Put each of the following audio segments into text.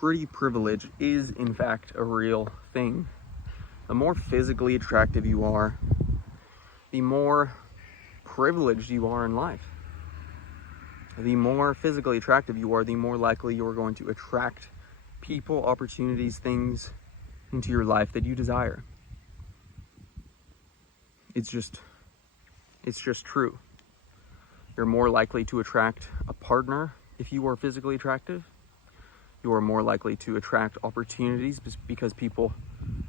pretty privilege is in fact a real thing. The more physically attractive you are, the more privileged you are in life. The more physically attractive you are, the more likely you're going to attract people, opportunities, things into your life that you desire. It's just true. You're more likely to attract a partner if you are physically attractive. You are more likely to attract opportunities because people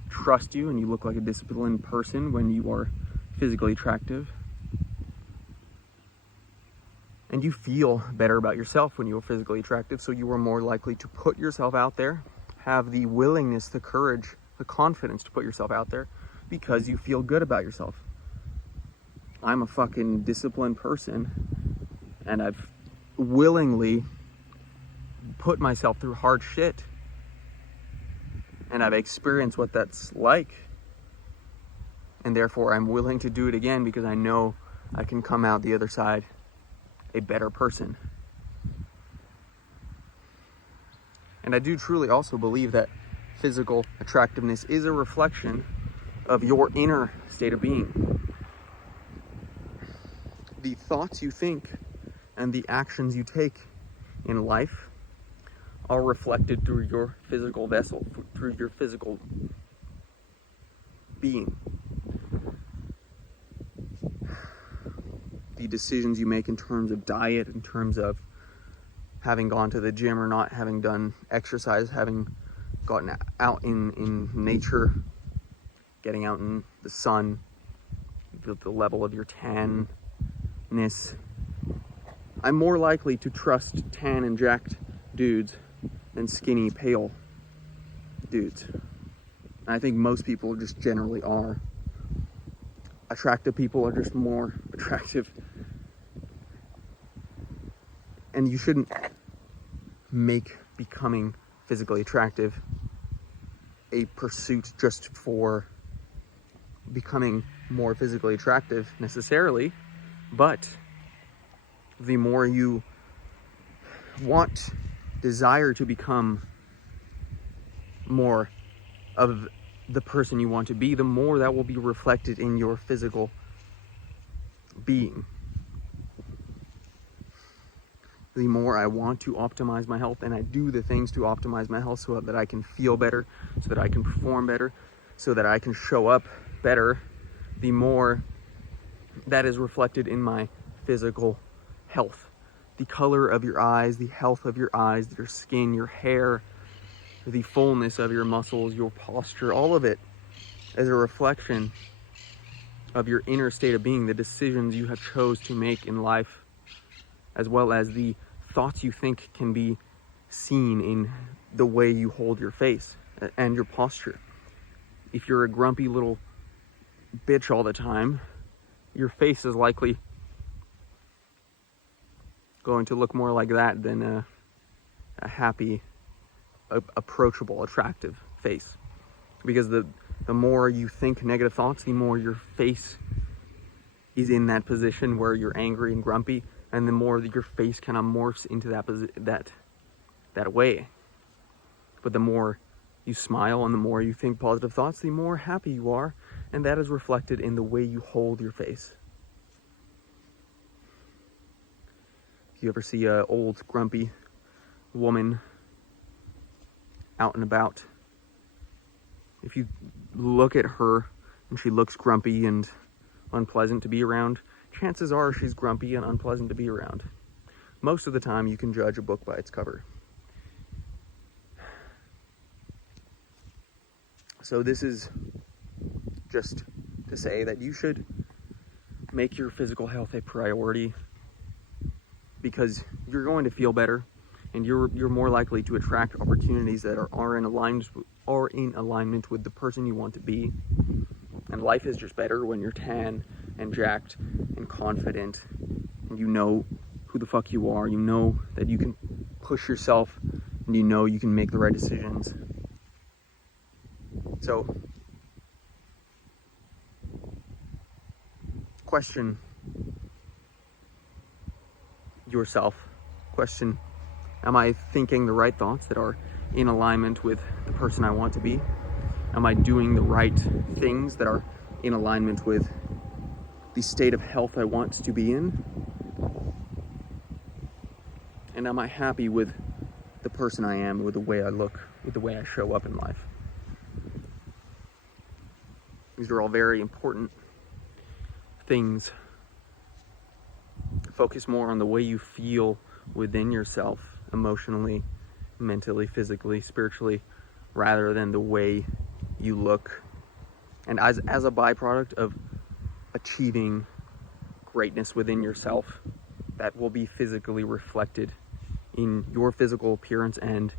trust you and you look like a disciplined person when you are physically attractive. And you feel better about yourself when you are physically attractive, so you are more likely to put yourself out there, have the willingness, the courage, the confidence to put yourself out there because you feel good about yourself. I'm a fucking disciplined person and I've willingly put myself through hard shit and I've experienced what that's like, and therefore I'm willing to do it again because I know I can come out the other side a better person. And I do truly also believe that physical attractiveness is a reflection of your inner state of being. The thoughts you think and the actions you take in life are reflected through your physical vessel, through your physical being. The decisions you make in terms of diet, in terms of having gone to the gym or not, having done exercise, having gotten out in nature, getting out in the sun, the level of your tanness. I'm more likely to trust tan and jacked dudes than skinny, pale dudes. And I think most people just generally are. Attractive people are just more attractive. And you shouldn't make becoming physically attractive a pursuit just for becoming more physically attractive necessarily, but the more you desire to become more of the person you want to be, the more that will be reflected in your physical being. The more I want to optimize my health and I do the things to optimize my health so that I can feel better, so that I can perform better, so that I can show up better, the more that is reflected in my physical health. The color of your eyes, the health of your eyes, your skin, your hair, the fullness of your muscles, your posture, all of it is a reflection of your inner state of being, the decisions you have chose to make in life, as well as the thoughts you think can be seen in the way you hold your face and your posture. If you're a grumpy little bitch all the time, your face is likely going to look more like that than a happy, approachable, attractive face. Because the more you think negative thoughts, the more your face is in that position where you're angry and grumpy, and the more that your face kind of morphs into that way. But the more you smile and the more you think positive thoughts, the more happy you are, and that is reflected in the way you hold your face. If you ever see an old grumpy woman out and about, if you look at her and she looks grumpy and unpleasant to be around, chances are she's grumpy and unpleasant to be around. Most of the time you can judge a book by its cover. So this is just to say that you should make your physical health a priority, because you're going to feel better and you're more likely to attract opportunities that are in alignment with the person you want to be. And life is just better when you're tan and jacked and confident and you know who the fuck you are, you know that you can push yourself, and you know you can make the right decisions. So, question yourself. Question, am I thinking the right thoughts that are in alignment with the person I want to be? Am I doing the right things that are in alignment with the state of health I want to be in? And am I happy with the person I am, with the way I look, with the way I show up in life? These are all very important things. Focus more on the way you feel within yourself, emotionally, mentally, physically, spiritually, rather than the way you look. And as a byproduct of achieving greatness within yourself, that will be physically reflected in your physical appearance and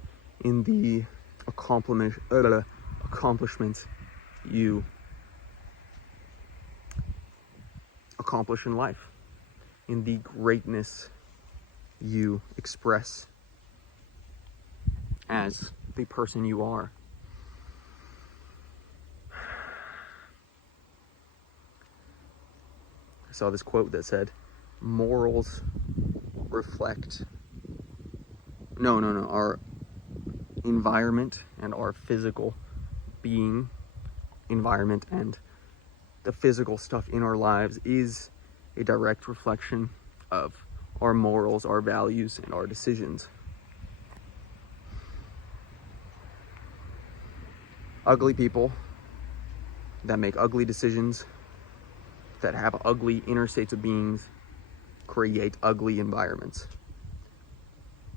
in the accomplishments you accomplish in life, in the greatness you express as the person you are. I saw this quote that said, morals reflect our environment and our physical being, environment and the physical stuff in our lives is a direct reflection of our morals, our values, and our decisions. Ugly people that make ugly decisions, that have ugly inner states of beings, create ugly environments.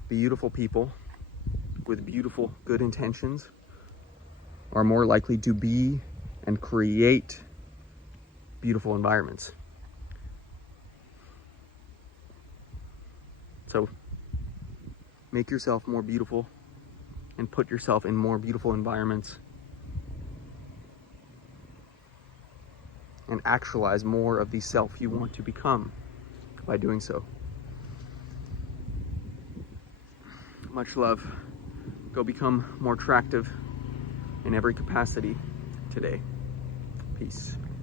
Beautiful people with beautiful, good intentions are more likely to be and create beautiful environments. So make yourself more beautiful and put yourself in more beautiful environments and actualize more of the self you want to become by doing so. Much love. Go become more attractive in every capacity today. Peace.